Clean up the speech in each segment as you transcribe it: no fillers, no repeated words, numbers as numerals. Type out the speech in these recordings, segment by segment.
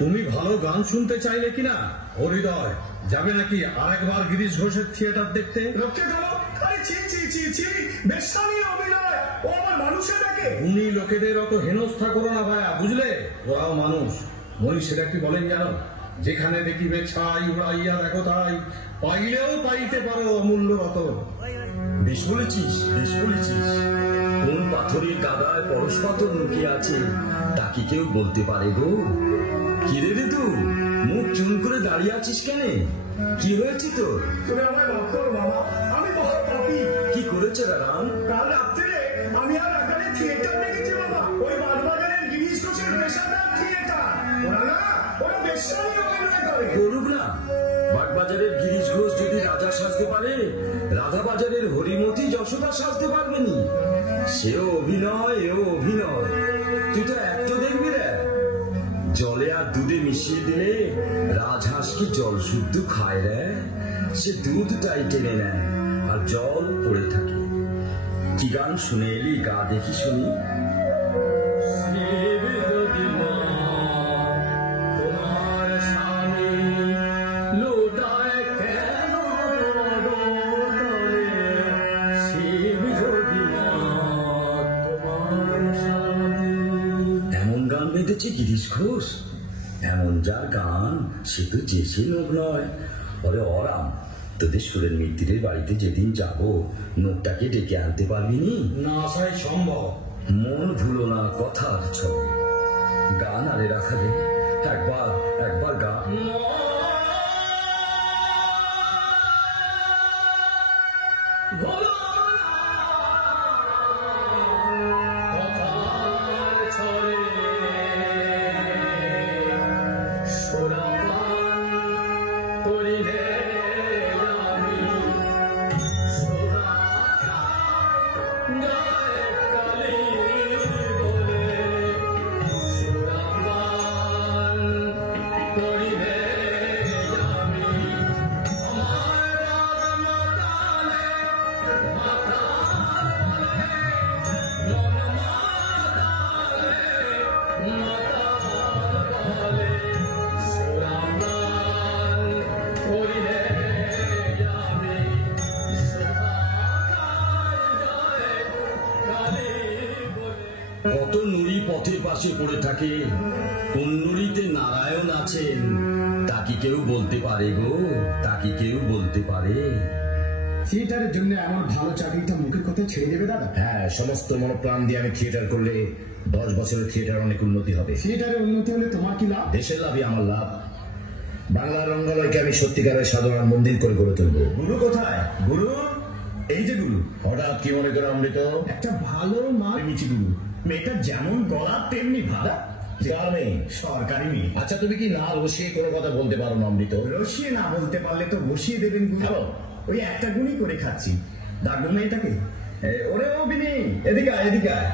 তুমি ভালো গান শুনতে চাইলে কিনা হৃদয় যাবে নাকি আরেকবার গিরিশ ঘোষের থিয়েটার দেখতে? উনি লোকেদের অত হেনস্থা করো না ভাইয়া, বুঝলে? ওরাও মানুষ। মনি সেটা কি বলেন জানো? যেখানে দেখিবে ছাই উড়াইয়া দেখো তাই, পাইলেও পাইতে পারো অমূল্য রতন। বেশ বলেছিস, বেশ বলেছিস। কোন পাথরের গাদায় পরশ পাথর লুকিয়ে আছে তা কি কেউ বলতে পারে গো? কিরে রে তুই মুখ চুন করে দাঁড়িয়ে আছিস কেন? কি হয়েছে তোর? তুমি আমায় মাফ করো বাবা, আমি বড় পাপী। কি করেছে রাম? কাল রাত্রে আমি আর আকারে থিয়েটার দেখেছি বাবা, ওই বাগবাজারের গিরিশ ঘোষের পেশাদার থিয়েটার। ওরা বেশ্যামি অভিনয় করে। করুক না, বাগবাজারের গিরিশ ঘোষ যদি রাজা সাজতে পারে, রাধাবাজারের হরিমতি যশোদা সাজতে পারবে নি? সেও অভিনয়, এও অভিনয়। তুই তো একটা দেখবি রে, জলে আর দুধে মিশিয়ে দিলে রাজহাঁস কি জল শুদ্ধ খায় রে? সে দুধটাই টেনে নেয় আর জল পড়ে থাকে। কি গান শুনে এলি, গা দেখি শুনি। এমন গান বেঁধেছে গিরিশ ঘোষ, এমন যার গান সে তো যে সে লোক নয়। ওরে অরাম, তোদের সুরের মিত্তিরের বাড়িতে যেদিন যাব, নোকটাকে ডেকে আনতে পারবি নি? না আসাই সম্ভব। মন ভুলো না কথার ছলে, গান আরে রাখালে একবার গান। কত নুড়ি পথের পাশে পড়ে থাকে, কোন নুড়িতে নারায়ণ আছেন তা কি কেউ বলতে পারে গো? তা কি কেউ বলতে পারে? থিয়েটারের জন্য আমার ভালো চাকরিটা মুখের কথা ছেড়ে দেবে দাদা? হ্যাঁ, সমস্ত মনোপ্রাণ দিয়ে আমি থিয়েটার করলে 10 বছরের থিয়েটার অনেক উন্নতি হবে। থিয়েটারের উন্নতি হলে তোমার কি লাভ? দেশের লাভই আমার লাভ। বাংলার রঙ্গলয়কে আমি সত্যিকারের সাধারণ মন্দির করে গড়ে তুলবো। গুরু কোথায়? গুরু এই যে গুরু। হঠাৎ কি মনে করে অমৃত? একটা ভালো মা মিছি গুরু, মেয়েটা যেমন গলা তেমনি ভাড়া। মেয়ে? সরকারি মেয়ে। আচ্ছা, তুমি কি না রসিয়ে কোনো কথা বলতে পারো না অমৃত? রসিয়ে না বলতে পারলে তো বসিয়ে দেবেন গুরু। ওই একটা গুণই করে খাচ্ছি। ডাকবো মেয়েটাকে। ওরে ও বিনি, এদিকে আয়, এদিকে আয়।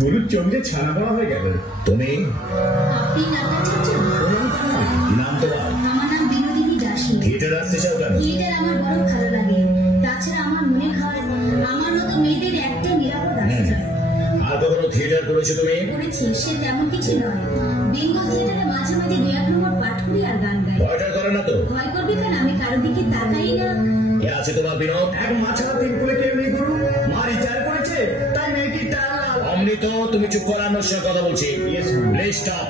গুরুর চোখে ছানা পড়া হয়ে গেল। তুমি? আপনি নাটক চাচ্ছেন? কি নাম তোমার? আমার নাম বিনোদিনী দাসী। থিয়েটার আসতে চাও কেন? থিয়েটার আমার বড় ভালো লাগে। তাছাড়া আমার মনে হয় আমার মতো মেয়েদের একটা নিরাপদ আশ্রয়। আর কখনো থিয়েটার করেছো তুমি? করেছি, সে তেমন কিছু নয়। বেঙ্গল থিয়েটারে মাঝে মাঝে 2-1 নম্বর পাঠ করি আর গান গাই। ভয়টা করে না তো? ভয় করবে কেন? আমি কারোর দিকে তাকাই না। কে আছে তোমার বিনোদ? এক মাছাড়া তিন করে কেউ নেই গুরু। মা রিটায়ার করেছে, তাই মেয়েটি টায়ার। অমৃত, তুমি চুপ করো, আমার সাথে কথা বলছি। Please stop.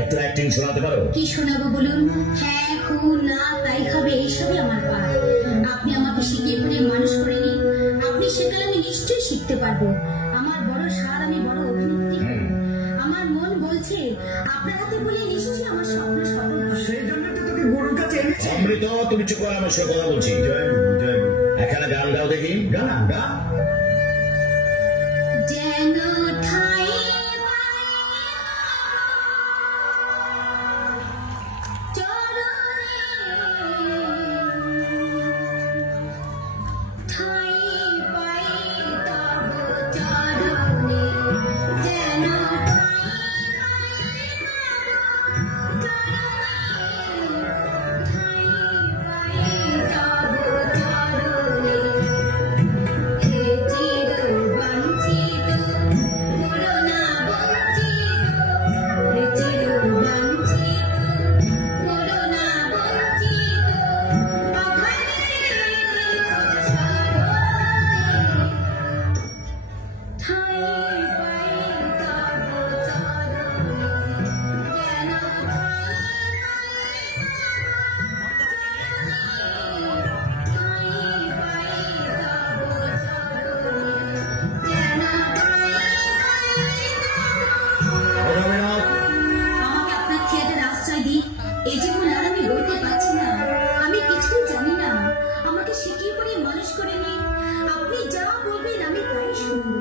একটু অ্যাক্টিং শোনাতে পারো? কি শোনাবো বলুন? হ্যাঁ, হু, না, তাই খাবে, এইসবই আমার পাঠ। আপনি আমাকে শিখিয়ে করে মানুষ করে নিন, আপনি শেখালে আমি নিশ্চয়ই শিখতে পারবো। আমার বড় সার, আমি বড় অভিনেত্রী। আমার মন বলছে আপনার হাতে বলে নিশ্চয়ই আমার স্বপ্ন সফল হবে। সেই জন্য তো তোকে গুরুর কাছে এনেছি। অমৃত, তুমি চুপ করো, আমার সাথে কথা বলছি। জয় গুরু, জয় গুরু। একখানা গান গাও দেখি। গানা গা। যেন ঠাই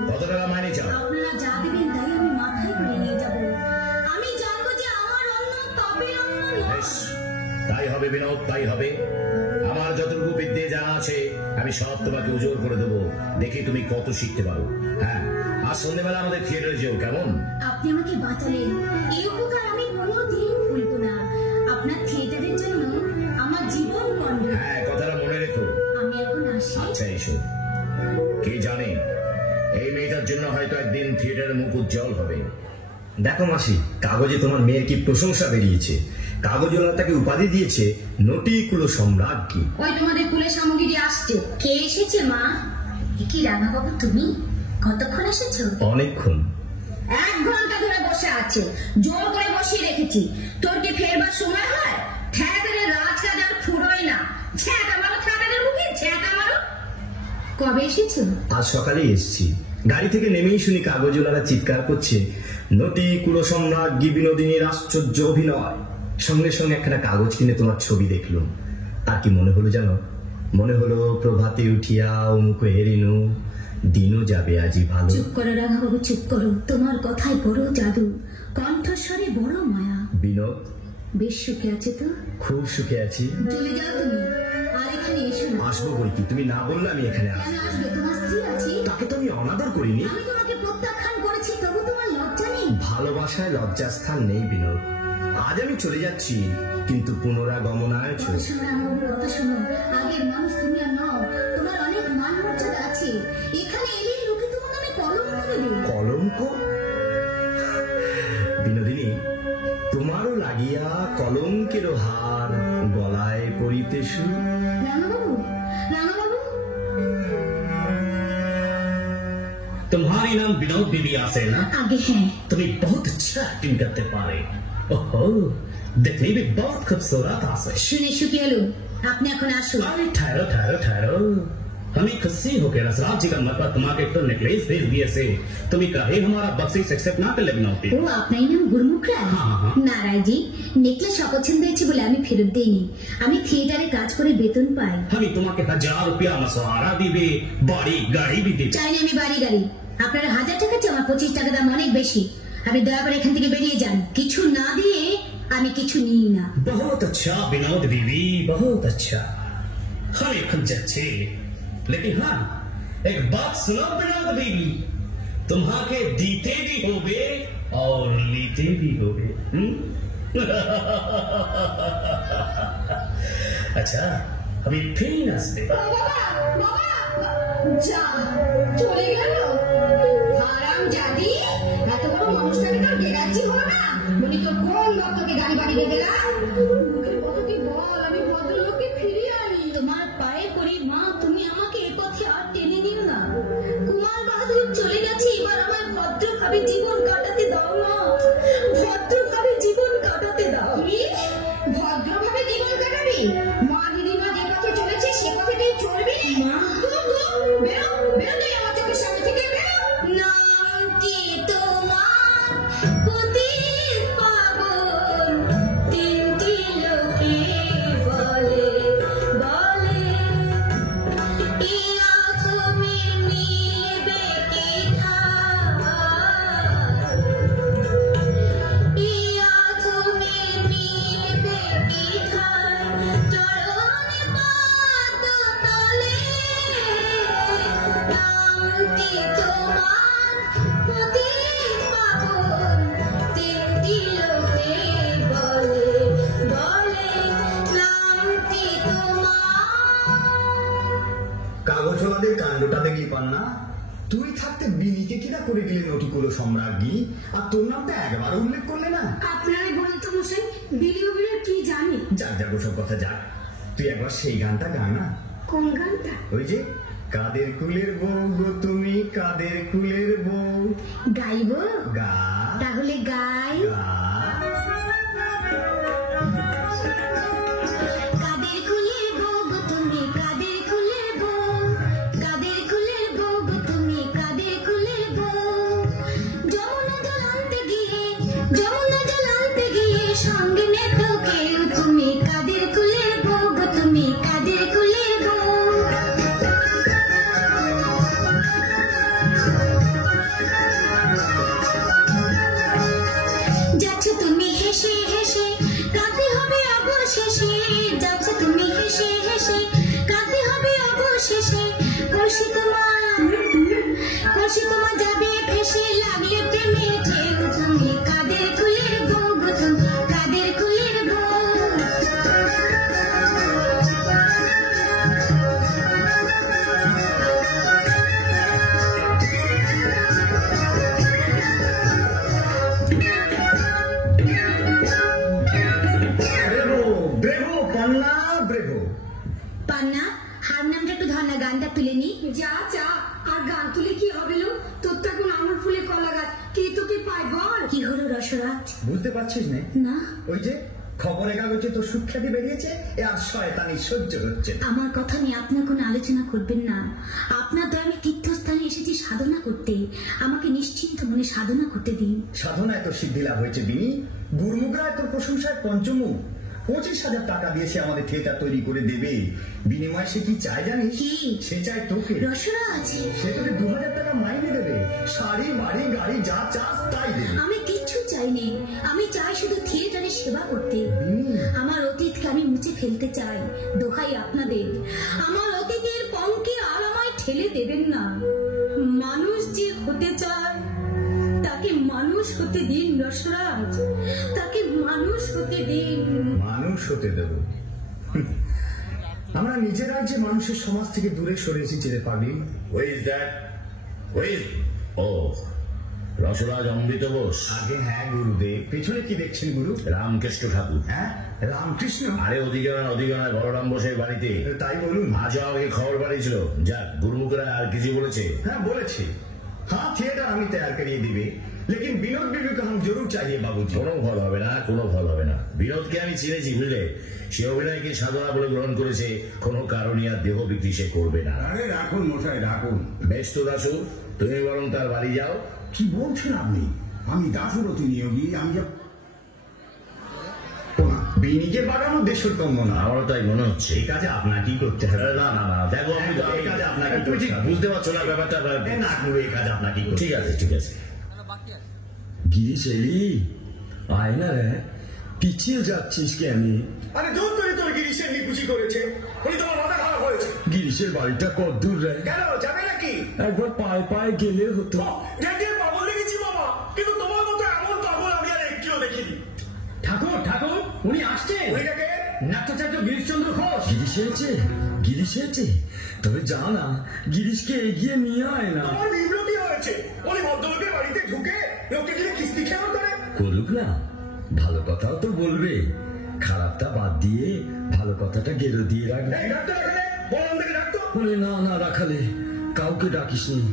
কত টাকা মাইনে চাও? আপনারা যা দেবেন তাই আমি মাথায় করে নিয়ে যাব। আমি জানবো যে আমার অন্য তবে অন্য নয়। বেশ, তাই হবে বিনোদ, তাই হবে। আমার যতটুকু বিদ্যে জানা আছে আমি সব তোমাকে উজোর করে দেবো, দেখি তুমি কত শিখতে পারো। হ্যাঁ, আর সন্ধ্যেবেলা আমাদের থিয়েটারে যেও, কেমন? আপনি আমাকে বাঁচালেন, এই উপকার আমি কোনোদিন ভুলব না। আপনার থিয়েটারের জন্য আমার জীবন বন্ধ। হ্যাঁ, কথাটা মনে রেখো। আমি এখন আসি। আচ্ছা, এসো। কে জানে, এই মেয়েটার জন্য হয়তো একদিন থিয়েটারের মুখ উজ্জ্বল হবে। দেখো মাসি, কাগজে তোমার মেয়ের কি প্রশংসা বেরিয়েছে। কাগজওয়ালা তাকে উপাধি দিয়েছে নটিকুলো সম্রাজ্ঞী। ওই তোমাদের কুলের সামগ্রী আসছে। কে এসেছে মা? কি রাঙা বাবু, তুমি কতক্ষণ এসেছো? অনেকক্ষণ। 1 ঘন্টা ধরে বসে আছে, জোর করে বসিয়ে রেখেছি। তোর কি ফেরবার সময় হয়? থ্যাকারের রাজকাজ আর ফুরোয় না। ছ্যাঁকা মারো থ্যাকারের মুখে, ছ্যাঁকা মারো। কবে এসেছো? আজ সকালেই এসেছি। গাড়ি থেকে নেমেই শুনি কাগজওয়ালারা চিৎকার করছে, নটিকুলো সম্রাজ্ঞী বিনোদিনীর আশ্চর্য অভিনয়। সঙ্গে সঙ্গে একখানা কাগজ কিনে তোমার ছবি দেখলো। আর কি মনে হলো জানো? মনে হলো প্রভাতে উঠিয়া অমুক হেরিনু, দিনও যাবে আজি ভালো। চুপ করো রাঙা বাবু, চুপ করো। তোমার কথায় বড় জাদু, কণ্ঠস্বরে বড় মায়া। বিনোদ, বেশ সুখে আছে তো? খুব সুখে আছি। চলে যাও তুমি, আর এখানে এসো না। আসবো বই কি, তুমি না বললে আমি এখানে কেন আসবো। আসবে? তোমার স্ত্রী আছে। তাকে তো আমি অনাদর করিনি। আমি তোমাকে প্রত্যাখ্যান করেছি, তবু তোমার লজ্জা নেই? ভালোবাসায় লজ্জাস্থান নেই বিনোদ। আজ আমি চলে যাচ্ছি, কিন্তু পুনরাগমনায় কথা শোনো রাঙাবাবু, কথা শোনো। আগের মানুষ তুমি আর নও। তোমার অনেক মান মর্যাদা আছে। এখানে এলেই লোকে তোমার নামে কলঙ্ক দেবে। কলঙ্ক? বিনোদিনী, তোমারও লাগিয়া কলঙ্কের হার গলায় পরিতেছু। রাঙাবাবু, রাঙাবাবু। तुम्हारी नाम विनोद बीबी आसे ना? आगे है। तुम्हें बहुत अच्छा एक्टिंग करते पारे। ओहो, देखने भी बहुत खूबसूरत आसे। শুনে সুখী হলো। আপনি এখন আসুন। अरे ठहरो ठहरो ठहरो, हमें खुशी हो गया रसराज जी का मतलब तुम्हारे तो नेकलेस भेज दिए से तुम्हें कहे हमारा बख्शिश एक्सेप्ट ना कर ले बिनोदी। ও আপনার নাম গুরমুখ রায়? হ্যাঁ। নারায়ণজি, নেকলেস অপছন্দ হয়েছে বলে আমি ফেরত দেইনি। আমি থিয়েটারে কাজ করে বেতন পাই। हमें तुम्हारे 1000 रुपया मसवारा दिबे, बाड़ी गाड़ी भी दिबे। চাই না আমি বাড়ি গাড়ি। আপনার 1000 টাকা চেয়ে আমার 25 টাকা দাম অনেক বেশি। আপনি দয়া করে এখান থেকে বেরিয়ে যান। কিছু না দিয়ে আমি কিছু নিই না। बहुत अच्छा विनोद बीबी, बहुत अच्छा। हमें खुद अच्छे, लेकिन हाँ एक बात सुनो विनोद बीबी, तुम्हारे दीते भी होगे और लीते भी होगे। अच्छा, अभी फिर हंसते। যা চলে গেল হারাম জাদি। এত বড় মানুষটাকে তো গেরাচ্ছি হলো না। বলি তো কোন ভক্তকে গাড়ি বাড়ি দিয়ে দিলাম? মুখের কথা কি বল, আমি ভদ্রলোককে ফিরিয়ে আনি। তোমার পায়ে পড়ি মা, তুমি আমাকে এ পথে আর টেনে দিও না। কুমার বাহাদুর চলে গেছে, এবার আমার ভদ্রভাবে জীবন কাটাতে দাও মা। ভদ্রভাবে জীবন কাটাতে দাও। তুমি ভদ্রভাবে জীবন কাটাবি? মা দিদিমা যে পথে চলেছে সে পথে তুই চলবি মা? বেরো, বেরো তুই আমার চোখের সামনে থেকে, বেরো। নাম কি তোমার? পতিত পাবন, তিন কাগজওয়ালাদের কাণ্ডটা দেখলি পান্না? তুই থাকতে বিনিকে কিনা করে গেলে নটিকুলো সম্রাজ্ঞী, আর তোর নামটা একবার উল্লেখ করলে না। আপনারাই বলুন তো মশাই, বিলিও বিলিও কি জানে? যাক যাক ওসব কথা যাক, তুই একবার সেই গানটা গা না। কোন গানটা? ওই যে কাদের কুলের বউ গো তুমি, কাদের কুলের বউ। গাইবো? গা তাহলে গাই। গা। কাদের কুলের বউ গো তুমি, কাদের কুলের বউ, কাদের কুলের বউ গো তুমি, কাদের কুলের বউ। যমুনা জল আনতে গিয়ে, যমুনা জল আনতে গিয়ে সঙ্গে নেত কেউ, তুমি কাদের কুলের বউ গো তুমি, কাদের কুলের বউ। যাচ্ছ তুমি হেসে হেসে, কাঁদতে হবে অবশেষে। যাচ্ছ তুমি হেসে হেসে, কাঁদতে হবে অবশেষে। কলসি তোমার যাবে ভেসে, লাগলে প্রেমে ঢেউ, তুমি কাদের কুলের বউ গো তুমি, কাদের কুলের বউ। ব্রেভো ব্রেভো পান্না ব্রেভো। পান্না, হারমোনিয়ামটা একটু ধর না, গানটা তুলে নি। যা যা, আর গান তুলে কি হবে লো? তোর তো এখন আঙুর ফুলে কলা গাছ, কি তোকে পাই বল? কি হলো রসরাজ? বুঝতে পারছিস না? না, ওই যে খবরের কাগজে তোর সুখ্যাতি বেরিয়েছে, এ আর শয়তানি সহ্য হচ্ছে না। আমার কথা নিয়ে আপনার কোনো আলোচনা করবেন না। আপনার দয়া, আমি তীর্থস্থানে এসেছি সাধনা করতে, আমাকে নিশ্চিন্ত মনে সাধনা করতে দিন। সাধনায় তোর সিদ্ধি লাভ হয়েছে বিনি। গুরমুগরায় তোর প্রশংসায় পঞ্চমুখ। 25,000 টাকা দিয়ে সে আমাদের থিয়েটার তৈরি করে দেবে। বিনিময়ে সে কি চায় জানিস? কি? সে চায় তোকে। রসরাজ, সে তোকে 2,000 টাকা মাইনে দেবে, শাড়ি বাড়ি গাড়ি যা চাস তাই দেবে। আমি কিচ্ছু চাইনি, আমি চাই শুধু থিয়েটারে সেবা করতে। আমার অতীতকে আমি মুছে ফেলতে চাই। দোহাই আপনাদের, আমার অতীতের পঙ্কে আর আমায় ঠেলে দেবেন না। মানুষ যে হতে চায় তাকে মানুষ হতে দিন রসরাজ, তাকে মানুষ হতে দিন। মানুষ হতে দেব? আমরা নিজেরাই যে মানুষের সমাজ থেকে দূরে সরে এসেছি রে পাগলি। Who is that? Who is? Oh, Rasraj অমৃত বোস। আগে হ্যাঁ গুরুদেব। পেছনে কি দেখছেন গুরু? রামকৃষ্ণ ঠাকুর। হ্যাঁ রামকৃষ্ণ? আরে অধিকার বলরাম বোসের বাড়িতে। তাই বলুন। আজও আমাকে খবর পাঠিয়েছিল। যাক, গুরুমুখরা আর কিছু বলেছে? हाँ बोले छे। हाँ थिएटर हमें तैयार करिए दिवे, लेकिन विनोद बीबी को हम जरूर चाहिए बाबूजी। কোনো ফল হবে না, কোনো ফল হবে না। বিনোদকে আমি চিনেছি, বুঝলে? সে অভিনয়কে সাধনা বলে গ্রহণ করেছে, কোনো কারণে আর দেহ বিক্রি সে করবে না। আরে রাখুন মশাই রাখুন। বেশ তো দাসু, তুমি বরং তার বাড়ি যাও। কি বলছেন আপনি? আমি দাসরথী নিয়োগী, আমি যা বিনিকে বাগানো দেশের কম্য না। আমারও তাই মনে হচ্ছে। এই কাজে আপনাকেই করতে হবে। আরে না না না, দেখো আমি এই কাজে আপনাকে তুমি ঠিক করতে হবে। বুঝতে পারছো না ব্যাপারটা। এ না গুরু, এই কাজ আপনাকেই করতে ঠিক আছে ঠিক আছে। গিরিশ এলি? আয় না রে, পিছিয়ে যাচ্ছিস কেন? আরে দূর করে তোর গিরিশ এমনি খুশি করেছে, উনি তোমার মাথা খারাপ হয়েছে। গিরিশের বাড়িটা কত দূর রে? কেন যাবে নাকি? একবার পায়ে পায়ে গেলে হতো। যে পাগল দেখেছি বাবা, কিন্তু তোমার মতো এমন পাগল আমি আর একটিও দেখিনি। ঠাকুর ঠাকুর, উনি আসছেন। ওইটাকে নাট্যাচার্য গিরিশচন্দ্র ঘোষ। গিরিশ এসেছে? গিরিশ এসেছে? তবে যা না, গিরিশকে এগিয়ে নিয়ে আয় না। আমার বিব্রতি হয়েছে। উনি ভদ্রলোকের বাড়িতে ঢুকে লোককে যদি কিস্তি খেয়াল করে। করুক না, ভালো কথাও তো বলবে। খারাপটা বাদ দিয়ে ভালো কথাটা গেরো দিয়ে রাখবে। এই ডাক্তার এখানে, বললাম থেকে ডাক্তার। বলে না না রাখালে কাউকে ডাকিসনি,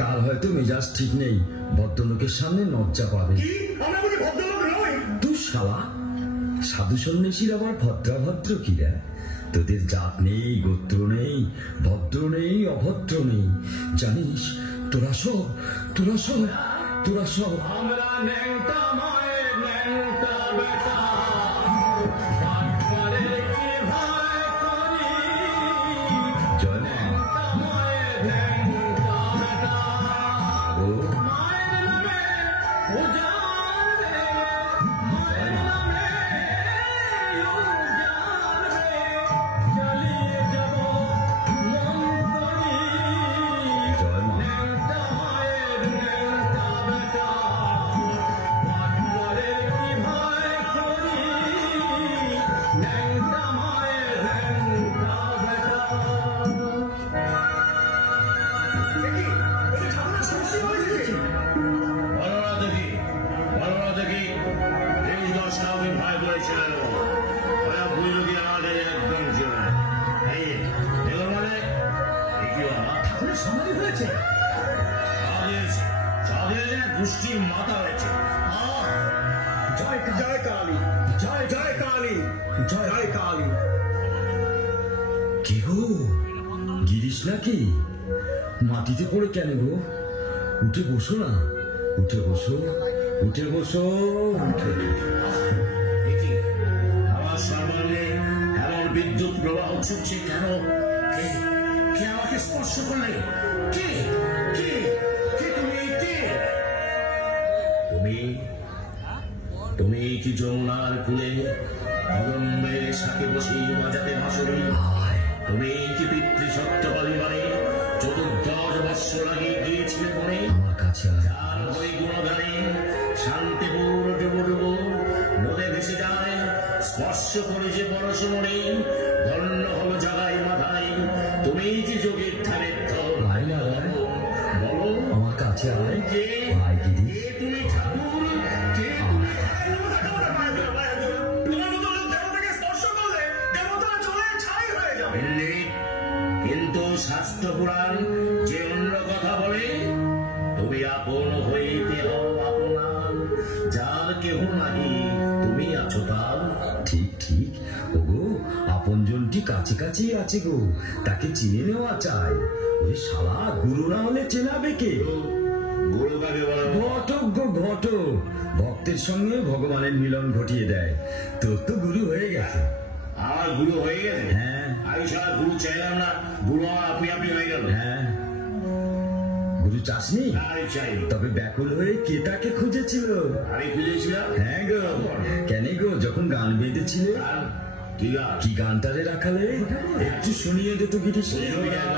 তার হয়তো মেজাজ ঠিক নেই, ভদ্রলোকের সামনে লজ্জা পাবে। কি আমরা বুঝি ভদ্রলোক নই? তুই শালা, সাধু সন্ন্যাসীর আবার ভদ্রাভদ্র কিরা? তোদের জাত নেই, গোত্র নেই, ভদ্র নেই, অভদ্র নেই, জানিস? তোরা সব আমরা ন্যাংটা মায়ের ন্যাংটা বেটা, পাটপাড়ে কি ভয় করি। জয় মা। ন্যাংটা মায়ের ন্যাংটা বেটা, ও মায়ের নামে উজাড় রে, মায়ের নামে উজাড় রে, চালিয়ে যাব মন করি। জয় মা। ন্যাংটা মায়ের ন্যাংটা বেটা, পাটপাড়ে কি ভয় করি। ঠাকুরের সমাধি হয়েছে। গোষ্ঠীর মাথা হয়েছে। জয় জয় কালী, জয় জয় কালী, জয় কালী। কি গো, গিরিশ নাকি? মাটিতে পড়ে কেন গো? উঠে বসো না, উঠে বসো, উঠে বসো, উঠে বসো। আমার সামনে এমন বিদ্যুৎ প্রবাহ ছুটছে কেন? কে আমাকে স্পর্শ করলে? কে কে কে তুমি? কে তুমি? তুমি কি যমুনার কূলে অগম্যের সাথে বসে বাজাতে ভাসুরি? তুমি কি পিতৃসত্যবাদী মানে 14 বৎসর আগে গিয়েছিলে মনে? আমার কাছে যার ওই গুণগানে শান্তিপুর ডুবো ডুবো নদে ভেসে যায়, স্পর্শ করে যে পড়াশোনা নেই, ধন্য হলো জাগাই মাথায়। তুমি কি যোগের ধানের আয় না, আয়। বলো আমার কাছে আয়, কে? আয় গিরিশ। কে তুমি ঠাকুর? কে তুমি? তোমার মতো লোক দেবতাকে স্পর্শ করলে দেবতারা চলে ছাই হয়ে যাবে। কিন্তু শাস্ত্র পুরাণ যে অন্য কথা বলে, তুমি আপন হইতে হও আপনার, যার কেহ নাহি তুমি আছো তার। ঠিক ঠিক, ওগো আপনজনটি কাছে কাছেই আছে গো, তাকে চিনে নেওয়া চাই। ওই শালা গুরু না হলে চেনাবে কে? গুরু কাকে বলে? ঘটক গো ঘটক, ভক্তের সঙ্গে ভগবানের মিলন ঘটিয়ে দেয়। তোর তো গুরু হয়ে গেছে। আমার গুরু হয়ে গেছে? হ্যাঁ আমি সারা গুরু চাইলাম না, গুরু আমার আপনি আপনি হয়ে গেল। হ্যাঁ, গুরু চাসনি? আমি চাইনি। তবে ব্যাকুল হয়ে কে তাকে খুঁজেছিল? আমি খুঁজেছিলাম। হ্যাঁ গো, কেন গো যখন গান বেঁধেছিলে? গান? কি গান? কি গানটারে রাখালে? একটু শুনিয়ে দে তো গিরিশ। কি গান?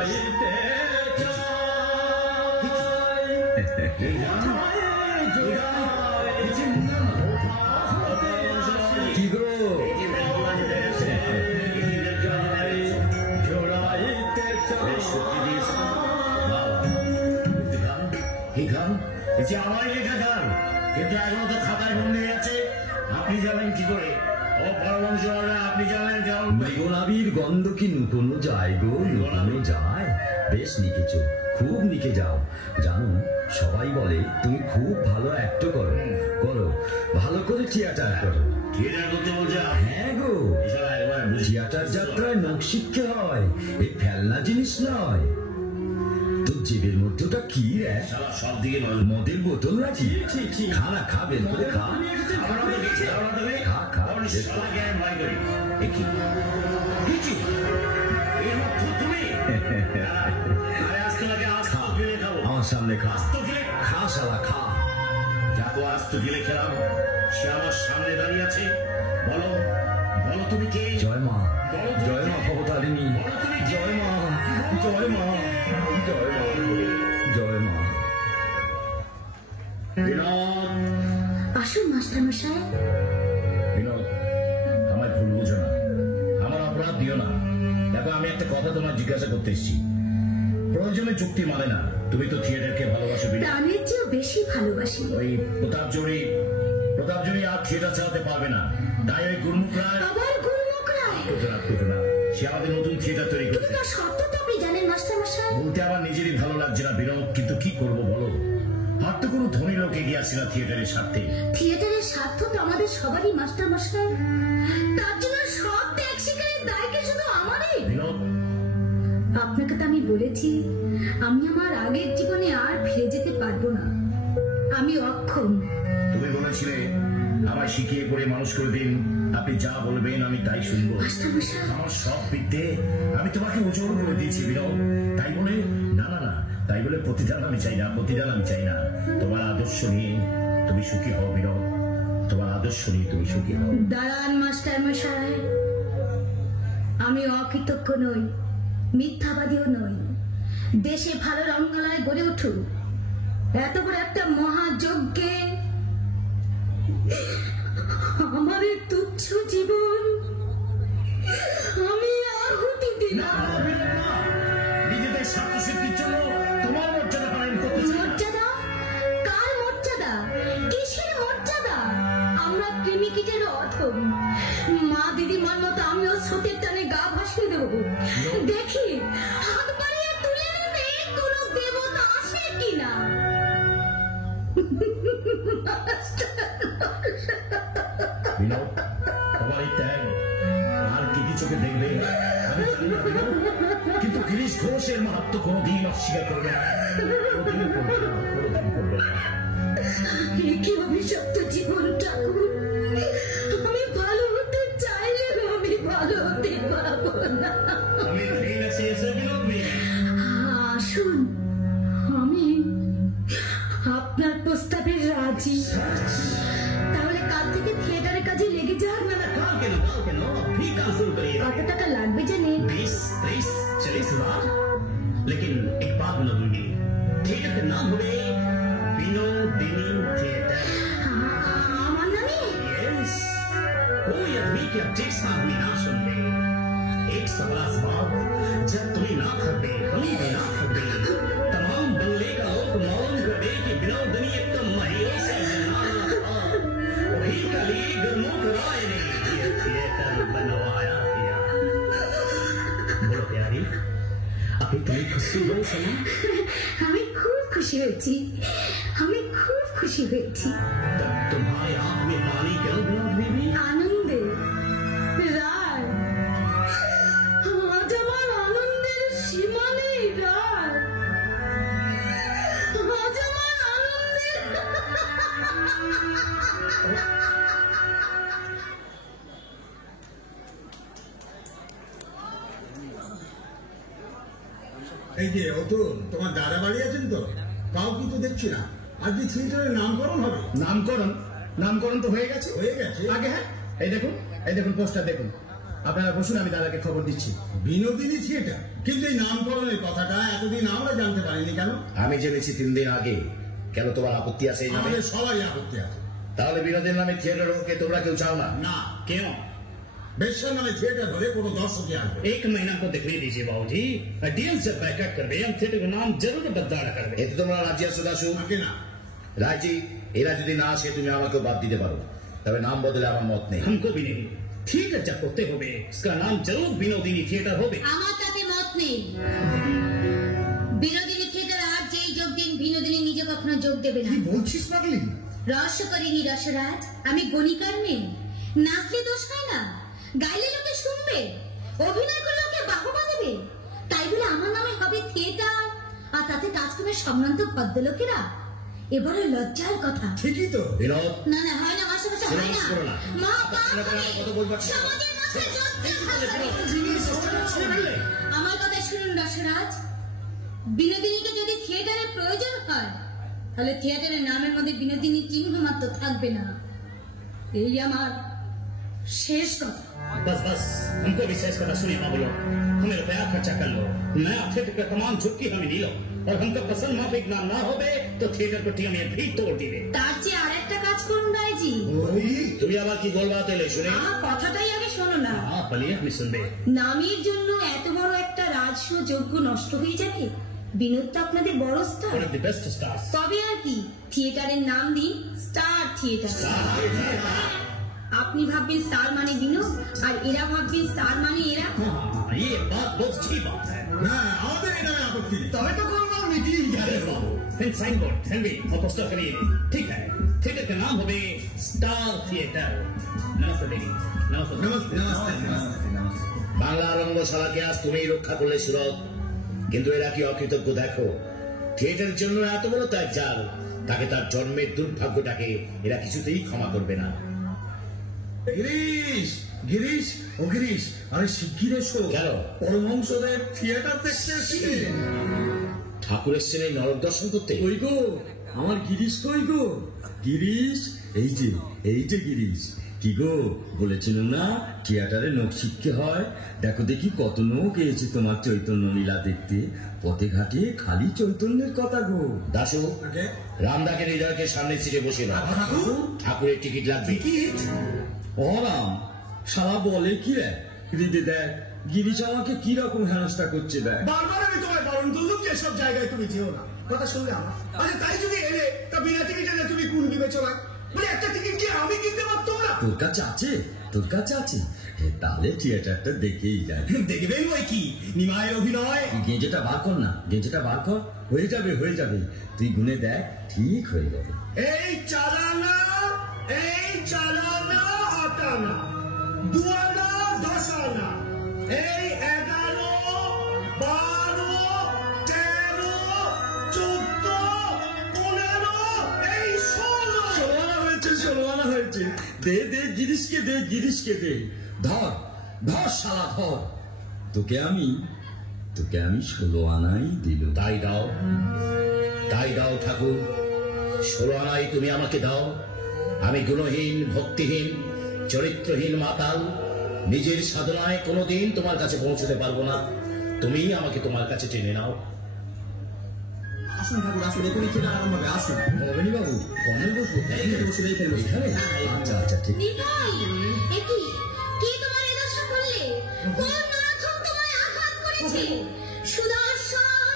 কি গো? আমার লেখা গান, কিন্তু এখনো তো খাতায় বন্ধ হয়ে আছে। আপনি জানেন কি করে? ও পরবংশ, আপনি জানেন কেমন? মৃগনাভির গন্ধ কি নুকোনো যায় গো? নুকোনো যায়। বেশ নিকেছ, খুব নিকে যাও। জানো, সবাই বলে তুমি খুব ভালো অ্যাক্ট করো। করো, ভালো করে থিয়েটার করো। থিয়েটার করতে বলছে? হ্যাঁ গো, থিয়েটার যাত্রায় নখ শিখতে হয়, এই ফেলনা জিনিস নয়। তোর জেবের মধ্যে ওটা কি রে? সব দিকে মদের বোতল নাকি? খা না, খা, বের করে খা। খা, খা, বের করে। আমার সামনে খা, খা শালা, খা। যাকো আস্ত গিলে খেলাম, সে আমার সামনে দাঁড়িয়ে আছে। বলো বলো তুমি কে? জয় মা, জয় মা ভবতারিণী, জয় মা, জয় মা, জয় মা, জয় মা। বিনোদ, আসুন মাস্টার মশাই। বিনোদ, আমায় ভুল বুঝো না, আমার অপরাধ দিও না। দেখো, আমি একটা কথা তোমার জিজ্ঞাসা করতে এসেছি। প্রয়োজনে চুক্তি মানে না। তুমি তো থিয়েটারকে ভালোবাসো বিনোদ। প্রাণের চেয়েও বেশি ভালোবাসি। ওই প্রতাপজড়ি আর থিয়েটার চালাতে পারবে না, তাই ওই গুরুমুখ রায়। আবার গুরুমুখ রায়? সে আমাদের নতুন থিয়েটার তৈরি কিন্তু করবে। তার শর্ত তো আপনি জানেন মাস্টার মশাই। বলতে আমার নিজেরই ভালো লাগছে না বিনোদ, কিন্তু কি করবো বলো? আর তো কোনো ধনী লোক এগিয়ে আসছে না থিয়েটারের স্বার্থে। থিয়েটারের স্বার্থ তো আমাদের সবারই মাস্টার মশাই। তার জন্য সব ত্যাগ স্বীকারের দায় কি শুধু আমারই? বিনোদ, আপনাকে তো আমি বলেছি, আমি আমার আগের জীবনে আর ফিরে যেতে পারবো না। আমি অক্ষম। তুমি বলেছিলে আমায় শিখিয়ে পড়ে মানুষ করে দিন, আপনি যা বলবেন আমি তাই শুনবো। মাস্টার মশাই, আমার সব বিদ্যে আমি তোমাকে উজোর করে দিয়েছি বিনোদ। তাই বলে না না না, তাই বলে প্রতিদান আমি চাই না, প্রতিদান আমি চাই না। তোমার আদর্শ নিয়ে তুমি সুখী হও বিনোদ, তোমার আদর্শ নিয়ে তুমি সুখী হও। দাঁড়ান মাস্টার মশাই, আমি অকৃতজ্ঞ নই, মিথ্যাবাদীও নই। দেশে ভালো রঙ্গালয় গড়ে উঠুক, এত বড় একটা মহাযজ্ঞে আমার এই তুচ্ছ জীবন আমি আহুতি দিলাম। নিজেদের স্বার্থ সিদ্ধির জন্য তোমার মর্যাদা পালন করতে চাই না। মর্যাদা? কার মর্যাদা? কিসের মর্যাদা? আমরা প্রেমিকিদের অধম। মা দিদিমার মতো আমিও স্রোতের টানে গা ভাসিয়ে দেবো। দেখি, হাত বাড়িয়ে তুলে নেবে। বিনোদ, তোমার এই ত্যাগ আর কি কি চোখে দেখবে আমি জানি না বিনোদ, কিন্তু গিরিশ ঘোষের মাহাত্ম কোনোদিন অস্বীকার করবে না, কোনোদিন করবে না, কোনোদিন করবে না। কি অভিশপ্ত জীবন ঠাকুর, আমি ভালো হতে চাইলেও আমি ভালো হতে পারবো না। हमें नहीं नसीब से विनोद में আসুন, আমি আপনার প্রস্তাবে রাজি। তাহলে কাল থেকে থিয়েটারের কাজে লেগে যান। काल के नो अभी काम शुरू करिए। কত টাকা লাগবে জানেন? 20, 30, 40 हजार। लेकिन एक बात बता दूंगी, थिएटर का नाम होगा विनोदिनी थिएटर। আমার নামে? यस, कोई आदमी के ऑब्जेक्शन हमें ना सुन ले। एक सवाल बात, जब तुम्हें ना खबे हमें भी ना खबे, तमाम बल्ले का लोग मालूम कर दे कि विनोदिनी एक तो महिला से जनाना था, वही का लिए गर्मों कराए ने ये थिएटर बनवाया दिया। बोलो प्यारी, अभी तुम्हें खुशी हो सुना? আমি খুব খুশি হয়েছি, আমি খুব খুশি হয়েছি। तुम्हारे आंख में पानी क्यों विनोद बीबी? আনন্দে রায়, আজ আমার আনন্দের সীমা নেই রায়, আজ আমার আনন্দের এই যে অতুল, তোমার দাদা বাড়ি আছেন তো? কাউকে তো দেখছি না। আজকে থিয়েটারের নামকরণ হবে। নামকরণ তো হয়ে গেছে। হয়ে গেছে? আগে হ্যাঁ, এই দেখুন পোস্টার দেখুন। আপনারা বসুন, আমি দাদাকে খবর দিচ্ছি। বিনোদিনী থিয়েটার, কিন্তু এই নামকরণের কথাটা এতদিন আমরা জানতে পারিনি কেন? আমি জেনেছি 3 দিন আগে। কেন, তোমার আপত্তি আছে এই নামে? আমাদের সবাই আপত্তি আছে। তাহলে বিনোদের নামে থিয়েটার হোক, তোমরা কেউ চাও না? না, क्यों? বেশ্যার নামে থিয়েটার হলে কোনো দর্শকই আসবে। एक महीना को देखने दीजिए बाबूजी, डीएल से बैकअप कर दे, हम थिएटर का नाम जरूर बदला कर दे। এতে তোমরা রাজি আছো দাসু? আগে না, রাজি। এরা যদি না আসে তুমি আমাকে বাদ দিতে পারো, তবে নাম বদলে আমার মত নেই। हमको भी नहीं, थिएटर जब होते होगे इसका नाम जरूर विनोदिनी थिएटर होगे। আমার তাতে মত নেই। বিনোদিনী থিয়েটার আর যেই যোগ দিন, বিনোদিনী নিজে কখনো যোগ দেবে না। কি বলছিস পাগলি? রহস্য করিনি রসরাজ, আমি গণিকার মেয়ে। নাচলে দোষ হয় না, গাইলে লোকে শুনবে, অভিনয় করলে ওকে বাহবা দেবে। তাই বলে আমার নামে হবে থিয়েটার, আর তাতে কাজ করবে সম্ভ্রান্ত ভদ্রলোকেরা। এবারে লজ্জার কথা। ঠিকই তো। বিনোদ, না না, হয় না, আমার সাথে হয় না। করো না। মা পাপ আপনারা করে। কত বলবার ছিল? সমাজের মাথায় জোর আমার কথা শুনুন রসরাজ, বিনোদিনীকে যদি থিয়েটারের প্রয়োজন হয়, তাহলে থিয়েটারের নামের মধ্যে বিনোদিনী চিহ্ন মাত্র থাকবে না। এই আমার শেষ কথা। बस बस, हमको भी शेष कथा सुनिए ना बोलो, हमें रुपया खर्चा कर लो, नया थिएटर का तमाम झुटकी हमें नी लो, और हमको पसंद माफिक नाम ना होवे तो थिएटर को टीम में भी तोड़ दिए। তার চেয়ে আরেকটা কাজ করুন রায়জি। তুমি আবার কি বলবা তেলে শুনে? আমার কথাটাই আগে শোনো না। हाँ बोलिए, हमें सुन दे। নামের জন্য এত বড় একটা রাজস্ব যজ্ঞ নষ্ট হয়ে যাবে। বিনোদ তো আপনাদের বড় star, One of the best stars। তবে আর কি, থিয়েটারের নাম দিন স্টার থিয়েটার। আপনি ভাববেন স্টার মানে বিনোদ, আর এরা ভাববেন স্টার মানে এরা। हाँ, ये बात बहुत अच्छी बात है। হ্যাঁ, আমাদের এই নামে আপত্তি নেই। তবে তো করবো মিটিং। अरे बाबू, फिर साइन बोर्ड भी और पोस्टर करिए। ठीक है, थिएटर का नाम होवे स्टार थिएटर। नमस्ते देवी, नमस्ते। নমস্তে, নমস্তে, নমস্তে। বাংলা রঙ্গশালাকে আজ তুমিই রক্ষা করলে সুরত, কিন্তু এরা কি অকৃতজ্ঞ দেখো। থিয়েটারের জন্য এত বড় ত্যাগ যার, তাকে তার জন্মের দুর্ভাগ্যটাকে এরা কিছুতেই ক্ষমা করবে না। গিরিশ, গিরিশ, ও গিরিশ, আরে শিগগির এসো। কেন? পরমহংসদেব থিয়েটার দেখতে এসেছিলেন। ঠাকুর এসছেন এই নরক দর্শন করতে? কই গো, আমার গিরিশ কই গো? গিরিশ, এই যে গিরিশ। কি গো, বলেছিল না থিয়েটারে নোক শিখতে হয়? দেখো দেখি কত নোক এসেছে তোমার চৈতন্য লীলা দেখতে। পথে ঘাটে খালি চৈতন্যের কথা গো। দাসু, ওকে। রামদাকে হৃদয়কে সামনে ছিটে বসে না। ঠাকুরের টিকিট লাগবে। অরাম শালা বলে কি রে? হৃদে দেখ গিরিশ আমাকে কি রকম হেনস্থা করছে দেখ। বারবার আমি তোমায় বারণ করলাম যে এসব জায়গায় তুমি যেও না, কথা শুনলে আমার। আরে তাই যদি এলে তা বিনা টিকিটে না তুমি কোন বিবেচনায়? বলে একটা টিকিট কি আমি কিনতে পারতাম না? তোর কাছে আছে? তোর কাছে আছে? তাহলে থিয়েটারটা দেখেই যায়। দেখবেন ওই কি নিমায়ের অভিনয়। গেঞ্জেটা বার কর না, গেঞ্জেটা বার কর। হয়ে যাবে হয়ে যাবে, তুই গুনে দেখ, ঠিক হয়ে যাবে। এই চালানা, এই চালানা 7 আনা, 2 আনা, 10 আনা, এই 11, 12, 13, 14, 15, এই 16 16 হয়েছে, 16 আনা হয়েছে। দে দে গিরিশকে দে, গিরিশকে দে। ধর ধর শালা ধর। তোকে আমি 16 আনাই দিল। তাই দাও ঠাকুর, 16 আনাই তুমি আমাকে দাও। আমি গুণহীন, ভক্তিহীন, চরিত্রহীন মাতাল, নিজের সাধনায় কোনোদিন তোমার কাছে পৌঁছতে পারবো না। তুমি আমাকে তোমার কাছে টেনে নাও। আসুন ঠাকুর, আসুন, এখানে কেনা আরম্ভ হবে, আসুন। অবনী বাবু কমে বসবো? এইখানে বসে, এইখানে বসে। এখানে? আচ্ছা আচ্ছা ঠিক। নিতাই, এ কি তোমার এই দশা করলে? কোন নাথক তোমায় আঘাত করেছে? সুদর্শন,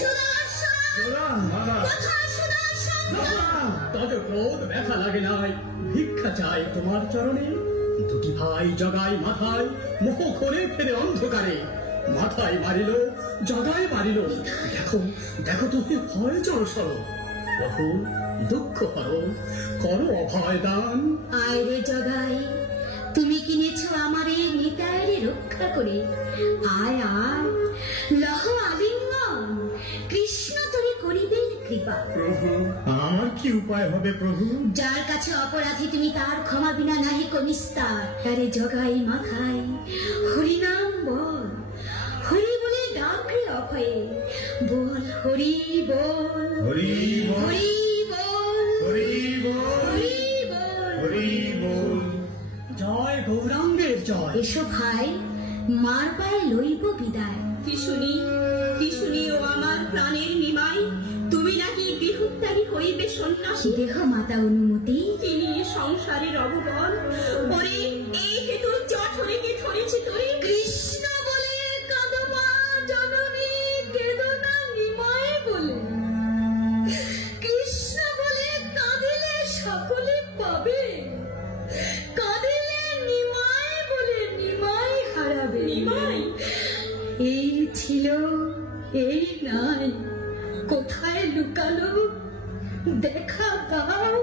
সুদর্শন, কোথায় সুদর্শন? তত ক্রোধ ব্যথা লাগে নাই, ভিক্ষা চাই তোমার চরণে। দুটি ভাই জগায় মাথায়, মোহ করে ফেলে অন্ধকারে। মাথায় মারিল, জগায় মারিল, দেখো দেখো তুমি ভয় জড়সর। প্রভু দুঃখ করো, করো অভয় দান। আয় রে জগাই, তুমি কিনেছো আমারে নিতাইরে রক্ষা করে। আয় আয়, লহ আলিঙ্গন, কৃষ্ণ তোরে করিবেন কৃপা। প্রভু আমার কি উপায় হবে প্রভু? যার কাছে অপরাধী তুমি তার ক্ষমা বিনা নাহি কনিস্তার। আরে জগাই মাখাই, হরিনাম বল, হরি বলে ডাক রে অভয়ে। বল হরি বল, হরি বল, হরি বল, হরি বল, হরি বল। হরি বল। জয় গৌরাঙ্গের জয়। এসো ভাই, মার পায়ে লইব বিদায়। কি শুনি ও আমার প্রাণের নিমাই, তুমি নাকি বিহুত্যাগী হইবে সন্ন্যাসী। দেহ মাতা অনুমতি, কি নিয়ে সংসারের অবগণ, ওরে এই হেতু জঠরে ধরেছি তোরে। কৃষ্ণ বলে কাঁদো মা জননী, কেঁদো না নিমাই বলে। কৃষ্ণ বলে কাঁদিলে সকলে পাবে, কাঁদিলে নিমাই বলে নিমাই হারাবে। নিমাই? এই ছিল, এই নাই, কোথায় লুকালো? দেখা দাও,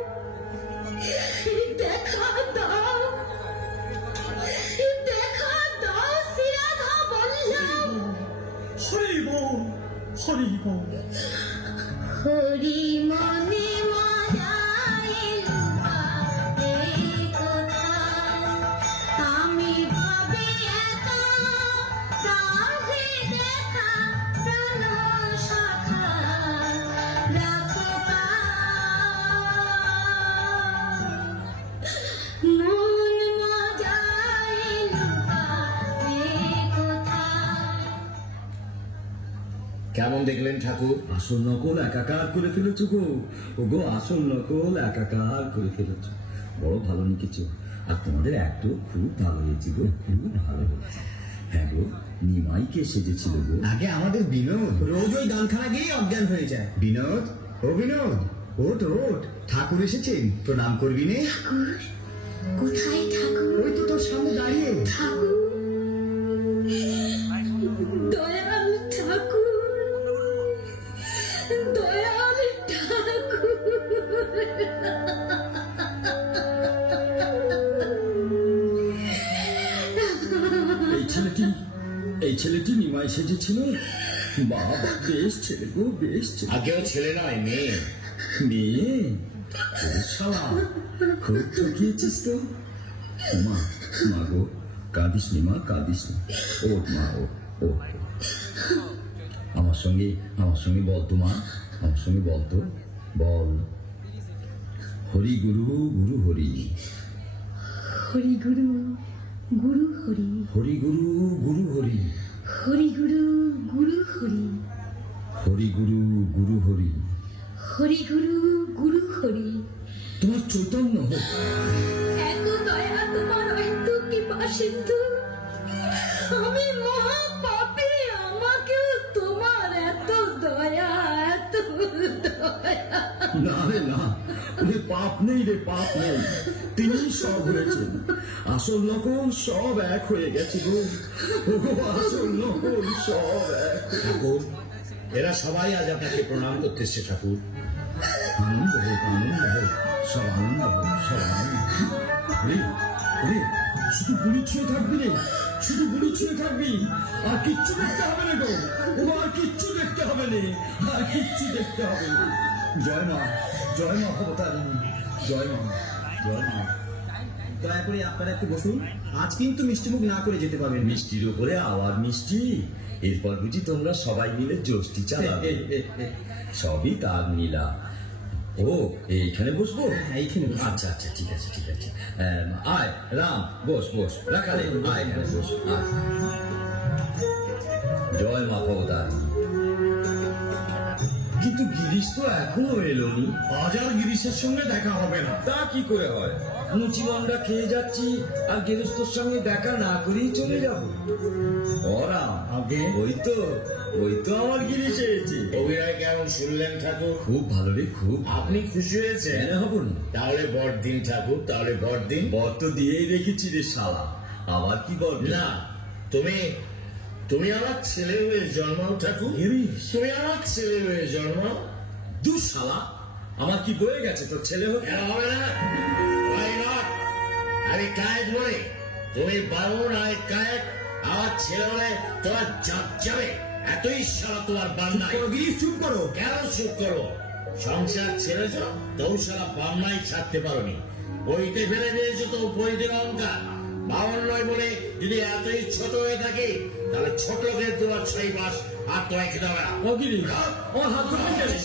দেখা দাও, দেখা দাও শ্রীরাধা বল্লভ। হরি বল, হরি বল। হরি মনে মজায় লুকাতে কোথায়, আমি ভাবে একা রাধে দেখা প্রাণ শাখা রাখো মন মজায় লুকাতে কোথায়। কেমন দেখলেন ঠাকুর? আসল নকল একাকার করে ফেলেছো গো। ও গো, আসল নকল একাকার করে ফেলেছো। বড় ভালো লিখেছো। আর তোমাদের একটু খুব ভালো হয়েছে গো, খুব ভালো হয়েছে। হ্যাঁ গো, নিমাইকে সেজেছিল গো। আগে আমাদের বিনোদ রোজ ওই গানখানা গিয়ে অজ্ঞান হয়ে যায়। বিনোদ, ও বিনোদ, ওঠ ওঠ, ঠাকুর এসেছেন, প্রণাম করবি নে। ঠাকুর কোথায়? ঠাকুর ওই তো তোর সামনে দাঁড়িয়ে। ঠাকুর, দয়াল ঠাকুর, দয়াল ঠাকুর। এই ছেলেটি নিমাই সেজেছিল। বাবা, বেশ ছেলে গো, বেশ ছেলে। আগেও ছেলে নয়, মেয়ে। মেয়ে? ও শালা, খুব ঠকিয়েছিস তো। মা, মা গো, কাঁদিস নি মা, কাঁদিস নি। ও মা, ও আমার সঙ্গে বল তো মা, আমার সঙ্গে বল তো, বল। হরি গুরু গুরু হরি, হরি গুরু গুরু হরি, হরি গুরু গুরু হরি, হরি গুরু গুরু হরি, হরি গুরু গুরু হরি। হরি গুরু গুরু হরি। তোমার চৈতন্য হোক। এত দয়া তোমার, এত কৃপা সিন্ধু। আমি মহা পাপী, আমাকেও তোমার এত দয়া, এত দয়া। না রে না, ওরে পাপ নেই রে, পাপ নেই। তিনি সব হয়েছেন, আসল নকল সব এক হয়ে গেছে গো। ও গো, আসল নকল সব এক। ঠাকুর, এরা সবাই আজ আপনাকে প্রণাম করতে এসছে ঠাকুর। আনন্দ হোক, আনন্দ হোক, সব আনন্দ হোক, সব আনন্দ হোক। হরি রে, শুধু বুড়ি ছুঁয়ে থাকবি রে, শুধু বুড়ি ছুঁয়ে থাকবি, আর কিচ্ছু দেখতে হবে না গো, ও আর কিচ্ছু দেখতে হবে না, আর কিচ্ছু দেখতে হবে না। জয় মা ভবতারিণী, জয় মা, জয় মা। দয়া করে আপনারা একটু বসুন, আজ কিন্তু মিষ্টিমুখ না করে যেতে পারবেন। মিষ্টির উপরে আবার মিষ্টি, এরপর বুঝি তোমরা সবাই মিলে জোষ্টি চালাবে। সবই তার নীলা। ও এইখানে বসবো? এইখানে বসুন। আচ্ছা আচ্ছা, ঠিক আছে ঠিক আছে। আয় রাম, বস বস, রাখালে আয় এখানে বস, আয়। জয় মা ভবতারিণী। কিন্তু গিরিশ তো এখনো এলোনি। আজ আর গিরিশের সঙ্গে দেখা হবে না। তা কি করে হয়? মুচিমন্ডা খেয়ে যাচ্ছি আর গেরস্তর সঙ্গে দেখা না করেই চলে যাব। ওরা আগে ওই তো আমার গিরিশ এসেছে। অভিনয় কেমন শুনলেন ঠাকুর? খুব ভালো রে, খুব। আপনি খুশি হয়েছেন? কেন হব না? তাহলে বড়দিন ঠাকুর, তাহলে বড়দিন। বর তো দিয়েই রেখেছি রে শালা, আবার কি বল না, তুমি আমার ছেলে হয়ে জন্মাও ঠাকুর, তুমি আমার ছেলে হয়ে জন্মাও। দু শালা, আমার কি বয়ে গেছে তোর ছেলে হোক? কেন হবে না? Why not? আমি কায়েত বলে, তুমি বারণ, আমি কায়েত। আমার ছেলে হলে তোমার জাত যাবে, এতই শালা তোমার বান্নাই। গিরিশ চুপ করো। কেন চুপ করো? সংসার ছেড়েছ তো শালা বান্নাই ছাড়তে পারোনি। বইতে ফেলে দিয়েছো তো বইতে অহংকার। বাউন নয় বলে যদি এতই ছোট হয়ে থাকে, তাহলে ছোট লোকের তোমার ছয় মাস আর তোমায় খেতে হবে না। ও গিরিশ, আমার হাত ধরে নিয়ে গেলে,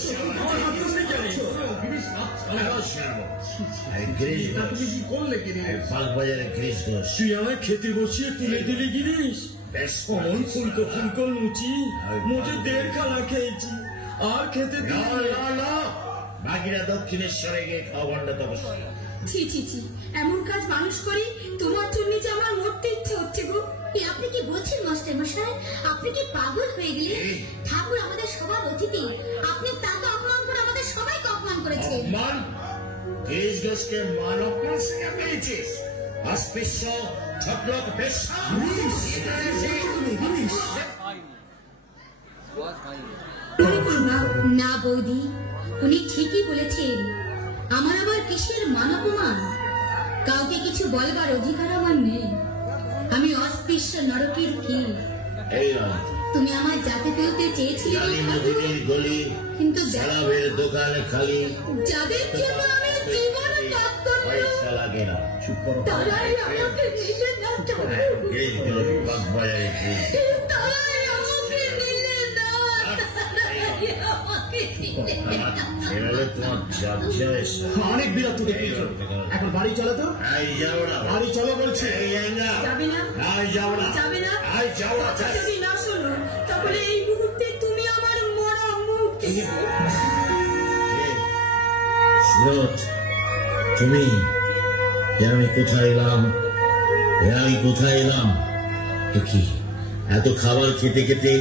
আমার হাত ধরে নিয়ে গেলে। তুমি কি করলে গিরিশ? বাগবাজারে গিরিশ ঘোষ। তুই আমায় খেতে বসিয়ে তুলে দিলি গিরিশ। বেশ অমন ফুলকো ফুলকো লুচি মোটে 1.5 খানা খেয়েছি, আর খেতে না, দিলি। না, না। বাকিরা দক্ষিণেশ্বরে গিয়ে খাওয়া ভান্ডা তপস্যা। ছি ছি ছি, এমন কাজ মানুষ করি? তোমার জন্য যে আমার মরতে ইচ্ছে হচ্ছে গো। এ আপনি কি বলছেন মাস্টার মশাই? আপনি কি পাগল হয়ে গেলেন? ঠাকুর আমাদের সবার অতিথি, আপনি তাকে অপমান করে আমাদের সবাইকে অপমান করেছেন। অপমান? গিরিশ ঘোষকে মান অপমান শেখা পেয়েছিস? অস্পৃশ্য ছোটলোক বেশ্যা। না বৌদি, উনি ঠিকই বলেছেন। আমার আবার কিসের মান অপমান? কাউকে কিছু বলবার অধিকার আমার নেই। আমি অস্পৃশ্য নরকের কি? এই নয়, তুমি আমার জাতে তুলতে চেয়েছিলে জানি ঠাকুর, নদীর গলি, কিন্তু শরাবের দোকানে খালি, যাদের জন্য আমি জীবন ত্যাগ করলাম, পয়সা লাগে না। তারাই আমাকে নিলে না ঠাকুর, গিরিশ ঘোষ বাগবাজারে গিয়ে তারাই আমাকে নিলে না, তারাই আমাকে নিলে না। ছেলে তোমার জাত যায়। অনেক বিরক্ত দেখিয়েছো, এখন বাড়ি চলো তো। এই যাও না, বাড়ি চলো বলছি। এই যাই না, যাবে না? এই যাও না, যাবে না? এই যাও না। যদি না শোনো, তাহলে এই মুহূর্তে তুমি আমার মরা মুখ দেখো। সুরত, তুমি আমি কোথায় এলাম? আমি কোথায় এলাম? কি এত খাবার খেতে খেতে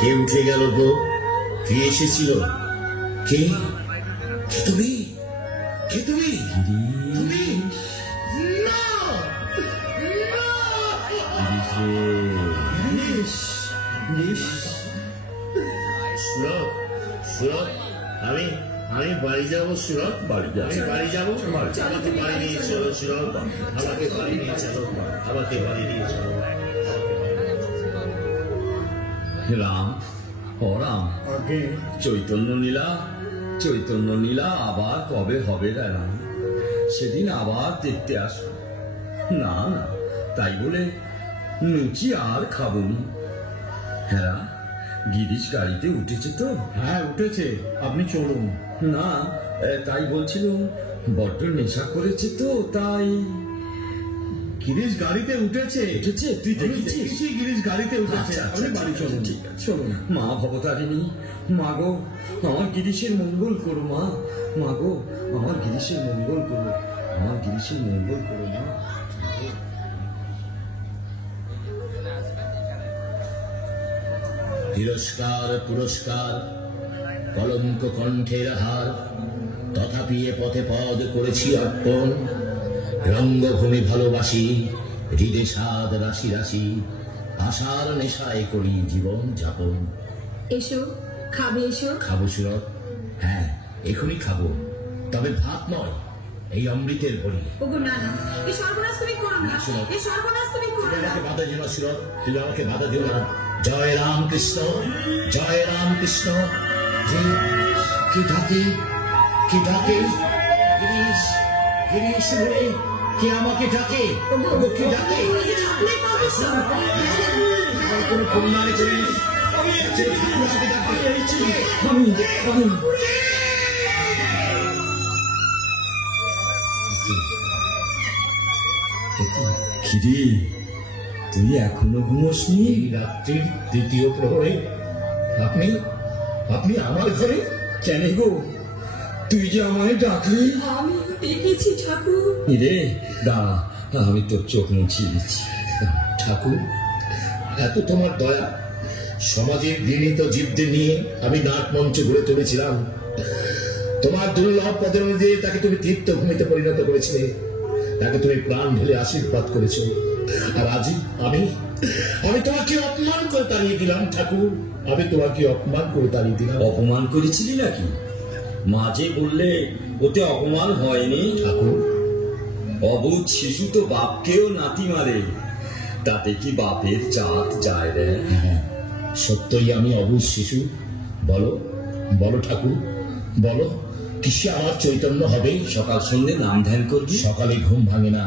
কে উঠে গেল গো? কে এসেছিল? কে? কে তুমি? কে তুমি? তুমি? না! সুরত, সুরত, আমি বাড়ি যাবো সুরত, আমি বাড়ি যাবো। আমাকে বাড়ি নিয়ে চলো সুরত, আমাকে বাড়ি নিয়ে চলো, আমাকে বাড়ি নিয়ে চলো। রাম, ও রাম, চৈতন্য নীলা আবার কবে হবে রে রাম? সেদিন আবার দেখতে আসবো। না না, তাই বলে লুচি আর খাবো নি। হ্যাঁ, গিরিশ গাড়িতে উঠেছে তো? হ্যাঁ উঠেছে, আপনি চলুন। না, তাই বলছিল বড্ড নেশা করেছে তো, তাই। গিরিশ গাড়িতে উঠেছে? উঠেছে? তুই আমি দেখেছিস? দেখেছি গিরিশ গাড়িতে উঠেছে। আচ্ছা, আপনি বাড়ি আচ্ছা, চলুন। ঠিক আছে। চলুন। মা ভবতারিণী, মা গো, আমার গিরিশের মঙ্গল করো মা। মা গো, আমার গিরিশের মঙ্গল করো, আমার গিরিশের মঙ্গল করো মা। তিরস্কার পুরস্কার কলঙ্ক কণ্ঠের হার, তথাপি এ পথে পদ করেছি অর্পণ। রঙ্গভূমি ভালোবাসি, হৃদে স্বাদ রাশি রাশি, আশার নেশায় করি জীবন যাপন। এসো, খাবে এসো। খাবো সুরত, হ্যাঁ এখনই খাবো, তবে ভাত নয়, এই অমৃতের হরি। ওগো না না, এই সর্বনাশ তুমি করো না, এই সর্বনাশ তুমি করো না। আমাকে বাধা দিও না সুরত, তুমি আমাকে বাধা দিও না। জয় রাম কৃষ্ণ, জয় রাম কৃষ্ণ। যে কি ডাকে, কি ডাকে? গিরিশ, গিরিশ বলে কে আমাকে ডাকে? ওগো কি ডাকে? আমার কোনো কন্যা নেই, যে ঠাকুর আমাকে ডাকে। খিরে, তুই এখনো ঘুমোসনি? এই রাত্রির তৃতীয় প্রহরে আপনি আপনি আমার ঘরে? কেন গো, তুই যে আমায় ডাকলি? আমি দেখেছি ঠাকুর। রে দাঁড়া, আমি তোর চোখ মুছিয়ে দিচ্ছি। ঠাকুর, এত তোমার দয়া। সমাজের ঘৃণিত জীবদের নিয়ে আমি নাটমঞ্চ গড়ে তুলেছিলাম। তোমার দুর্লভ পদের মধ্যে তাকে তুমি তীর্থভূমিতে পরিণত করেছিলে, তাকে তুমি প্রাণ ঢেলে আশীর্বাদ করেছো। আর আজই আমি আমি তোমাকে অপমান করে তাড়িয়ে দিলাম ঠাকুর, আমি তোমাকে অপমান করে তাড়িয়ে দিলাম। অপমান করেছিলি নাকি? মাঝে বললে ওতে অপমান হয়নি। ঠাকুর, অবুঝ শিশু তো বাপকেও নাতি মারে, তাতে কি বাপের জাত যায় রে? সত্যই আমি অবুঝ শিশু? বলো বলো ঠাকুর, বলো কিসে আমার চৈতন্য হবে? সকাল সন্ধ্যে নাম ধ্যান করবি, সকালে ঘুম ভাঙে না,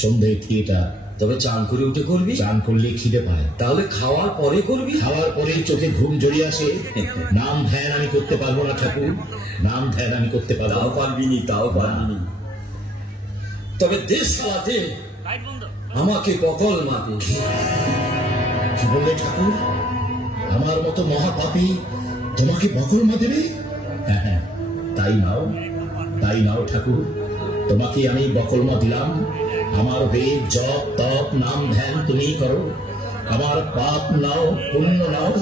সন্ধ্যে থিয়েটার। তবে চান করে উঠে করবি। চান করলে খিদে পায়, তাহলে খাওয়ার পরে করবি। খাওয়ার পরে চোখে ঘুম জড়িয়ে আসে। নাম ধ্যান আমি করতে পারবো না ঠাকুর, নাম ধ্যান আমি করতে পারবো তাও না। পারবিনি, তাও পারবিনি। তবে দেশ চালাতে আমাকে বকল মাতে। কি বললে ঠাকুর? আমার মতো মহাপাপী তোমাকে বকল মা দেবে? হ্যাঁ হ্যাঁ, তাই নাও, তাই নাও ঠাকুর, তোমাকে আমি বকলমা দিলাম। আমার হয়ে জপ তপ নাম ধ্যান তুমিই করো। আমার পাপ নাও, পুণ্য নাও,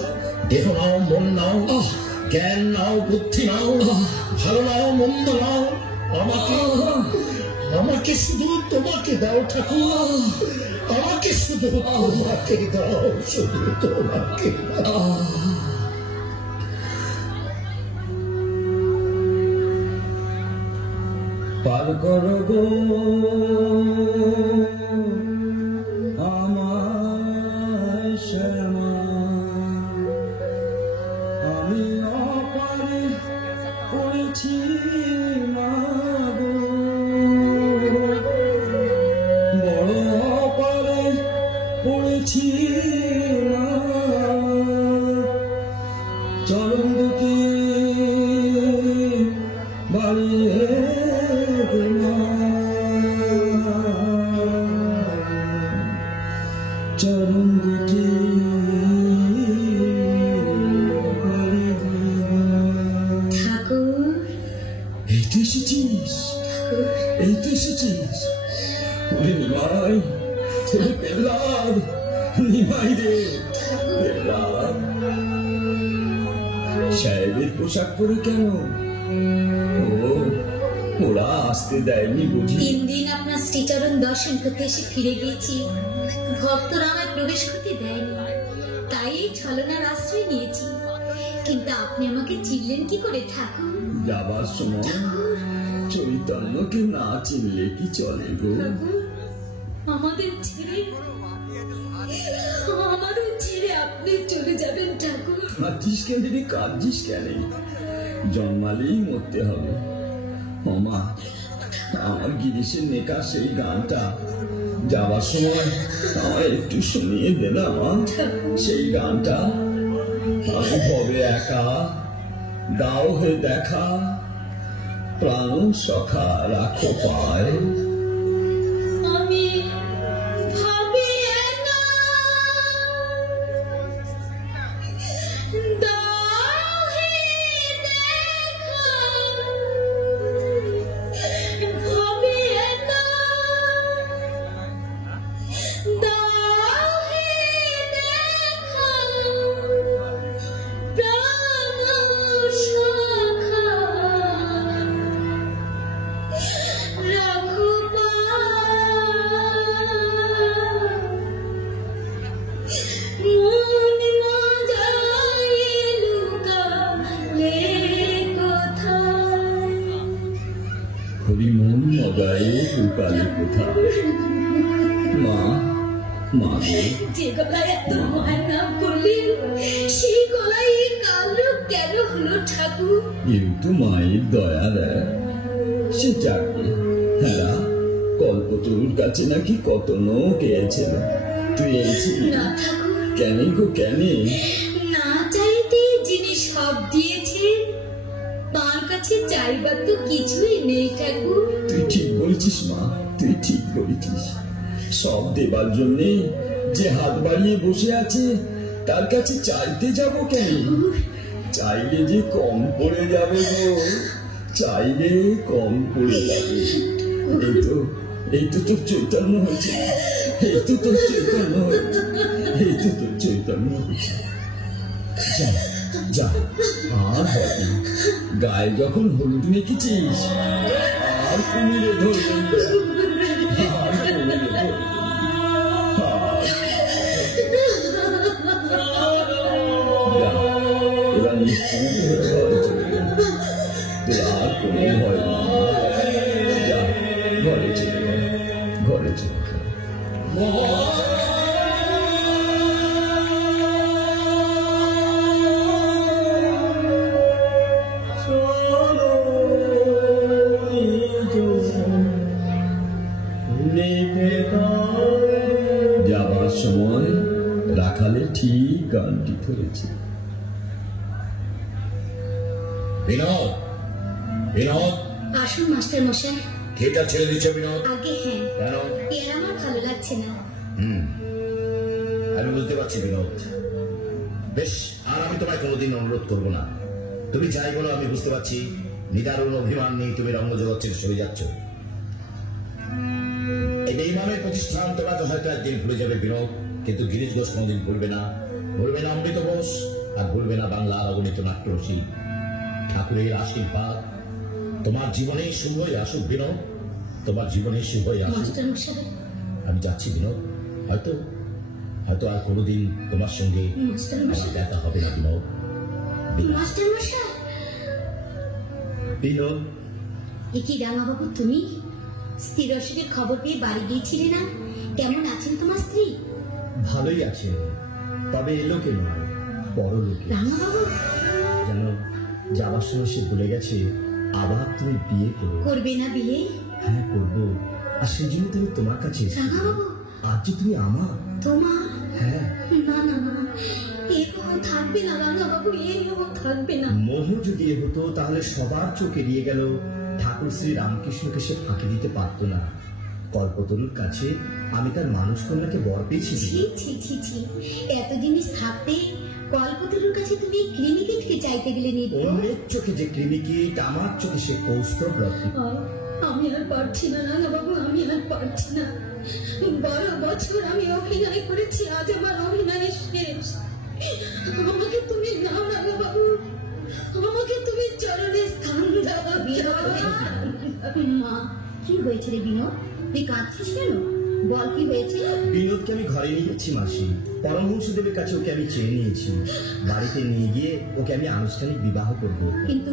দেহ নাও, মন নাও, জ্ঞান নাও, বুদ্ধি নাও, ভালো নাও, মন্দ নাও, আমাকে আমাকে শুধু তোমাকে দাও ঠাকুর, আমাকে শুধু তোমাকে দাও, শুধু তোমাকে দাও। পার করো গো আমার শ্যামা, আমি অপারে পড়েছি মাগো, বড় অপারে পড়েছি মা, চরণ দুটি বাড়িয়ে চরণ দুটি ঠাকুর, এই তো এসেছিস, এই তো এসেছিস। ওরে নিমাই, ওরে পেল্লার, নিমাই রে পেল্লার। সাহেবের পোশাক পরে কেন? ও, ওরা আসতে দেয়নি বুঝি? 3 দিন আপনার শ্রীচরণ দর্শন করতে এসে ফিরে গিয়েছি, ভক্তরা আমায় প্রবেশ করতে দেয়নি, তাই এই ছলনার আশ্রয় নিয়েছি। কিন্তু আপনি আমাকে চিনলেন কি করে ঠাকুর? যাবার সময় চৈতন্যকে না চিনলে কি চলে গো? ঠাকুর, আমাদের ছেড়ে আপনি চলে যাবেন ঠাকুর? কাঁদছিস কেন রে, কাঁদছিস কেন? জন্মালেই মরতে হবে। মা, আমার গিরিশের নেকা সেই গানটা যাবার সময় আমার একটু শুনিয়ে দে না মা, সেই গানটা। আমি হবে একা, দাও হে দেখা, প্রাণ সখা রাখো পায়। আমি ভাবি একা, দাও হে দেখা, ভাবি একা, দাও হে দেখা, প্রাণ সখা রাখো মন মজায় লুকালে কোথায়। হরি মন মগাইয়ের রূপালী কোথা? মা, মা গো, যে গলায় এত মায়ের নাম করলেন সেই গলায় এই কালো কেন হলো ঠাকুর? কিন্তু মায়ের দয়া দেয় সে চাকরি। হ্যাঁ, কল্পতরুর কাছে নাকি কত লোক এসেছিল, তুই এসেছিলি? না ঠাকুর, কেন গো কেন? না চাইতে যিনি সব দিয়েছেন তার কাছে চাইবার তো কিছুই নেই ঠাকুর। তুই ঠিক বলেছিস মা, তুই ঠিক বলেছিস। সব দেবার জন্য যে হাত বাড়িয়ে বসে আছে তার কাছে চাইতে যাব কেন? চাইলে যে কম পড়ে যাবে গো, চাইলে কম পড়ে যাবে। এই তো তোর চৈতন্য হয়েছে, এই তো তোর চৈতন্য হয়েছে, এই তো তোর চৈতন্য হয়েছে। যা যা, আর হয় না। গায়ে যখন হলুদ মেখেছিস আর কুমিরে ধরবেন না, আর কুমিরে ধরবেন না। যা, ওরা নিশ্চিন্ত হয়ে ঘরে চলে গেল। তোর আর কোনো ভয় নেই। যা, ঘরে চলে গেল, ঘরে চলে গেল। যাবার সময় রাখালে ঠিক গানটি ধরেছে। বিনোদ, বিনোদ, আসুন মাস্টার মশাই। খেটা ছেড়ে দিচ্ছে বিনোদ? আগে হ্যাঁ, কেন? এর আমার ভালো লাগছে না। আমি বুঝতে পারছি বিনোদ। বেশ, আর আমি তোমায় কোনোদিন অনুরোধ করবো না। তুমি যাই বলো আমি বুঝতে পারছি নিদারুণ অভিমান নিয়ে তুমি রঙ্গজগৎ ছেড়ে সরে যাচ্ছ। এই বেঈমানের প্রতিষ্ঠান তোমরা তো হয়তো একদিন ভুলে যাবে বিনোদ, কিন্তু গিরিশ ঘোষ কোনোদিন ভুলবে না। ভুলবে না অমৃত ঘোষ, আর ভুলবে না বাংলার অগণিত নাট্যরসিক। ঠাকুরের আশীর্বাদ তোমার জীবনে শুভ হয়ে আসুক বিনোদ, তোমার জীবনে শুভ হয়ে আসুক। মাস্টার মশাই, আমি যাচ্ছি বিনোদ। হয়তো হয়তো আর কোনোদিন তোমার সঙ্গে মাস্টার আমার মশাই, দেখা হবে না বিনোদ। মাস্টার মশাই। বিনোদ, এ কি রাঙাবাবু তুমি? স্থির অসুখের খবর পেয়ে বাড়ি গিয়েছিলে না? কেমন আছেন তোমার স্ত্রী? ভালোই আছে, তবে এলোকে নয়, বড় লোকে। রাঙাবাবু যেন যাবার সময় সে বলে গেছে আবার তুমি বিয়ে করো। করবে না বিয়ে? হ্যাঁ করবো, আর সেই জন্য তুমি তোমার কাছে এসেছি। রাঙাবাবু, আজ যে তুমি আমার। তোমার? হ্যাঁ। না না না, এ মোহ থাকবে না রাঙাবাবু, এই মোহ থাকবে না। মোহ যদি এ হতো তাহলে সবার চোখ এড়িয়ে গেল ঠাকুর শ্রী রামকৃষ্ণকে সে ফাঁকি দিতে পারতো না। কল্পতরুর কাছে আমি তার মানুষ কন্যাকে বর পেয়েছি। ছি ছি ছি ছি, এত জিনিস থাকতে কল্পতরুর কাছে তুমি কৃমিকীটকে চাইতে গেলে নিত। অন্যের চোখে যে কৃমিকীট, আমার চোখে সে কৌস্তব রত্ন। আমি আর পারছি না রাঙাবাবু, আমি আর পারছি না। 12 বছর আমি অভিনয় করেছি, আজ আমার অভিনয় শেষ। আমাকে তুমি নাও রাঙাবাবু, আমাকে তুমি চরণে স্থান দাও। মা, কি হয়েছে রে বিনোদ? তুই কাঁদছিস কেন? বল কি হয়েছে? বিনোদকে আমি ঘরে নিয়ে গেছি মাসি, পরমহংসদেবের কাছে ওকে আমি চেয়ে নিয়েছি। বাড়িতে নিয়ে গিয়ে ওকে আমি আনুষ্ঠানিক বিবাহ করব। কিন্তু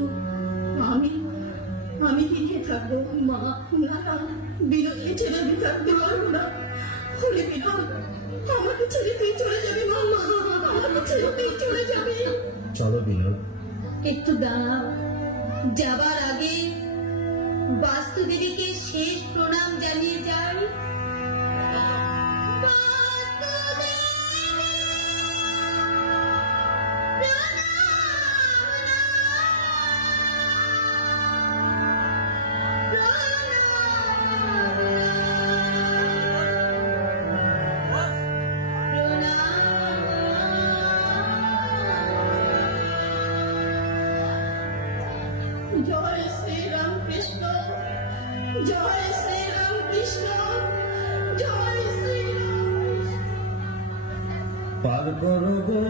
আমি কি নিয়ে থাকবো মা? না না, বিনোদকে ছেড়ে আমি থাকতে পারবো না। হলে বিনোদ, আমাকে ছেড়ে তুই চলে যাবি মা, আমাকে ছেড়ে তুই চলে যাবি। চলো বিনোদ। একটু দাঁড়াও, যাবার আগে বাস্তুদেবীকে শেষ প্রণাম জানিয়ে যাই। জয় শ্রী রামকৃষ্ণ, জয় শ্রী রামকৃষ্ণ, জয় শ্রী রামকৃষ্ণ। পার করো গো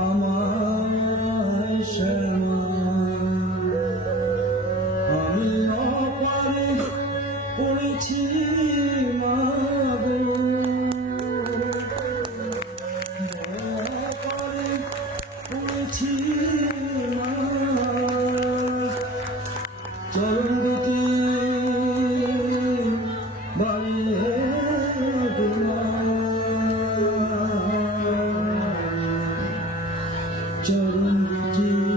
আমার শ্যামা, আমি অপারে পড়েছি মা গো, অপারে পড়েছি মা, চরণ দুটি বাড়িয়ে চরণ দুটি